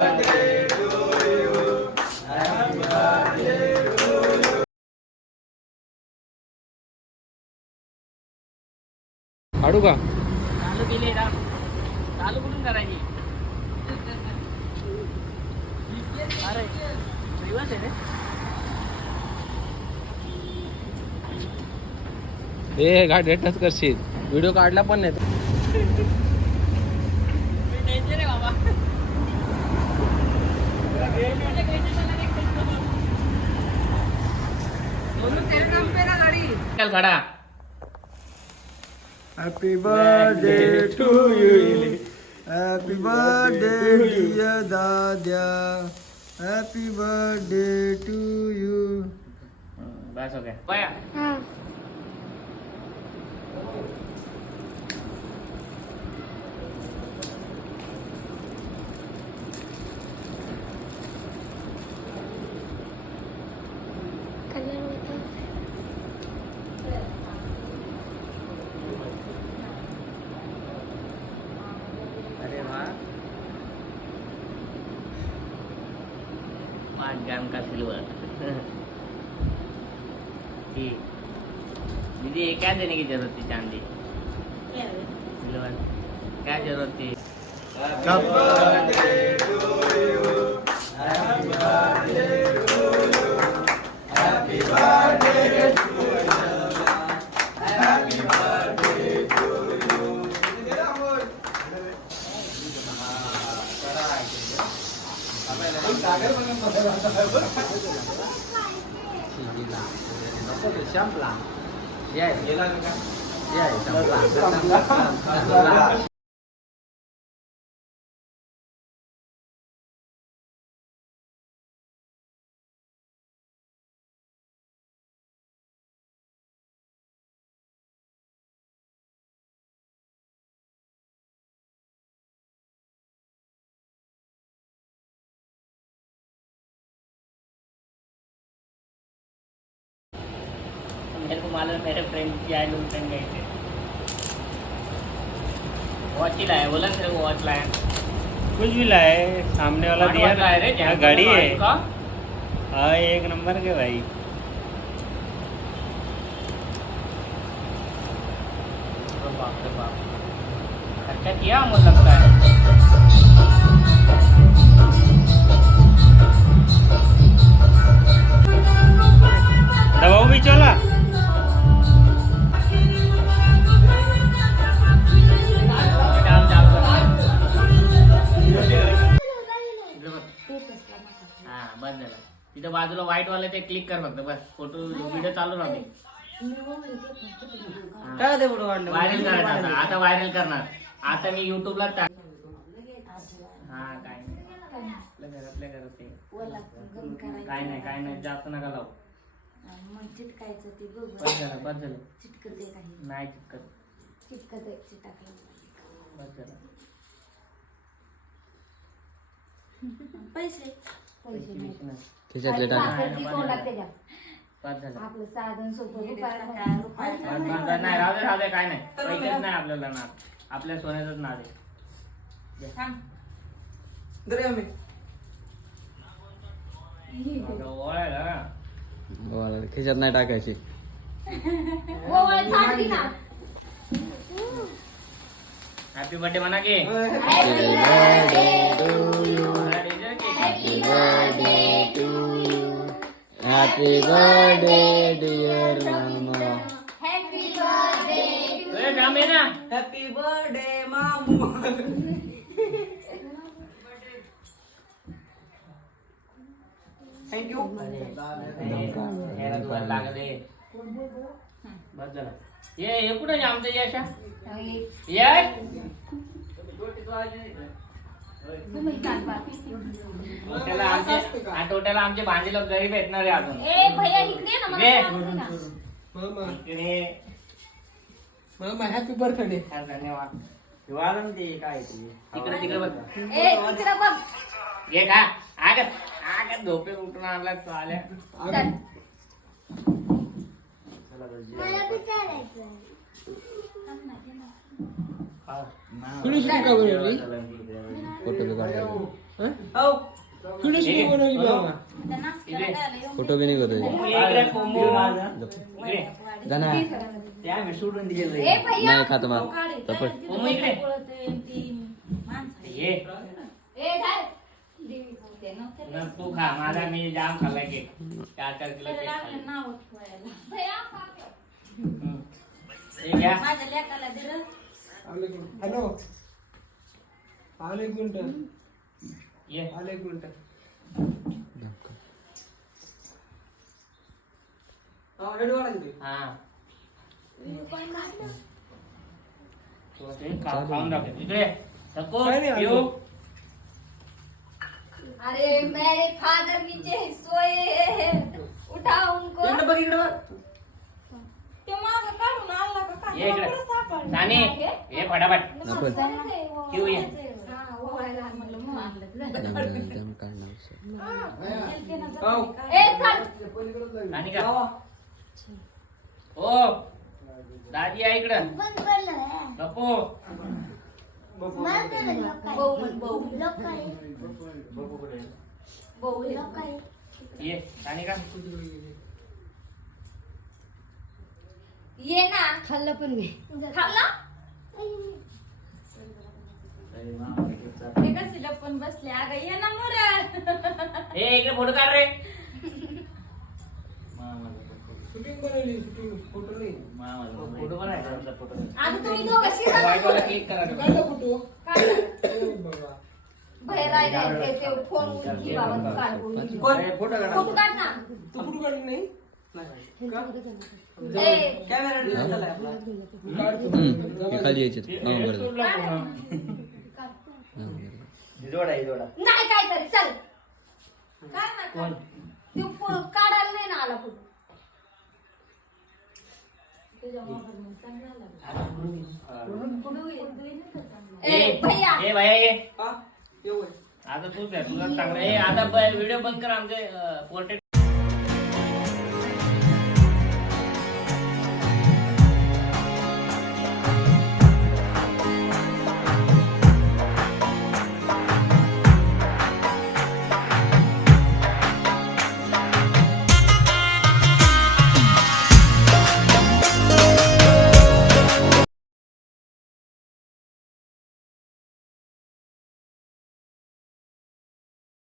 काढू का? चालू केली ना, चालू कुठून करायची? अरे दिवस आहे रे. ए गाठ भेटच करशील, व्हिडिओ काढला पण नाही. डेंजर आहे बाबा. चल खडा. Happy birthday to you. Happy birthday dear Dadya. Happy birthday to you. बस हो गया. पाया. अरे वाह. 5 ग्राम का सिल्वर. दीदी ये क्या देने की जरूरत थी? चांदी सिल्वर क्या जरूरत थी? Happy birthday to you. Happy birthday to you. Happy birthday to you. Happy birthday to you. मेरे को मालूम है मेरे फ्रेंड की आई लोग फ्रेंड गए थे. वॉच ही लाया, बोला तेरे को वॉच लाया. कुछ भी लाए, सामने वाला दिया लाया रे. हाँ, गाड़ी है. का हाँ एक नंबर के भाई. बाप रे बाप, खर्चा किया मुझे लगता है. दबाओ भी चला. काम चालू कर. हा बस झालं. तिथं बाजूला व्हाईट वाले ते क्लिक कर फक्त बस. फोटो व्हिडिओ चालू राहते. काय ते फोटो काढले? व्हायरल करायचं आता व्हायरल करणार. आता मी युट्यूबला टाक. हा काय नाही, आपल्या घरात ते काय नाही जास्त नका लावू. चिटकायचं ते बस झालं चिटकते काही नाही चिटकत. चिटकते चिटकलं बस झालं. पैसे पैसे नाही. खिशातले टाक. साखर ती तोंडात त्याच्या. बस झालं. आपलं साधन सोपं बस नाही राहू दे काय नाही. पैसेच नाही आपल्याला ना, आपल्या सोन्याचंच नाद आहे. ओळायला खिशात नाही टाकायची. हॅपी बर्थडे म्हणा की. हॅपी बर्थडे डिअर मामा. काम आहे ना. हॅपी बर्थडे मामू. थँक्यू. लागले बस झालं. हे कुठं आमचं यशा यश टोटल आमचे भांडे लोक गरीब आहेत ना रे अजून. मामा हॅपी बर्थडे. धन्यवाद. काय तिकडे तिकडे बघ. ये का आग झोपे उठून आणला तो आल्या. फोटो बी काढायचा. हो किती शिकू बनवली बाबा फोटो बी निघतो इकडे कोंबू. इकडे. त्या मी सोडून दिलेलं ए भैया नाही खातो मग तपट कोंबू इकडे. ये ए काय देवी होते ना न तू खा माझा मी जाम खाल्ला केक 4 किलो केक खाल्ला. भैया खा के. हे घ्या. माझ्या लेकाला दिलं हॅलो आले एक मिनिट ये आले एक मिनिट हा रेडी वाढा किती हा तो ते खाऊन दाखव. इकडे नको काय नाही, पिऊ. अरे मेरे फादर नीचे सोए हैं. उठा उनको इकडे बघ इकडे बघ ते माझं काढून आणला का काय? ये इकडे नानी ये फटाफट पिऊ ये. हा, ओवायला म्हणलं मग आणलं. हो ए चल. नानी का ओ दादी आहे इकडं गप्पू. भाऊ म्हण भाऊ. भाऊ हे. ये नानी का ये ना खाल्लं पण मी खाल्ला ते कशी लपून बसले अगं ये ना मुरा. ए इकडे फोटो काढ रे. शूटिंग बनवली शूटिंग फोटो नाही फोटो बनायचा फोटो. आता तुम्ही दोघं शिका व्हाईट वाला केक करा रे. काढला फोटो काय बाबा बाहेर राहिले ते फोन घे बाबा तू काढ कोण फोटो काढा. फोटो काढ ना. तू फोटो काढली नाही ए कॅमेरा चाललाय आपला खाली यायचे नाही काय तरी चल काय ना कोण तू काढायला नाही ना आला फोटो. तुझ्या मोबाईल चांगला ए भैया ए भैया ये हा येऊ आता तूच आहे तुला चांगलं. ए आता व्हिडिओ बंद कर आमचे पोर्ट्रेट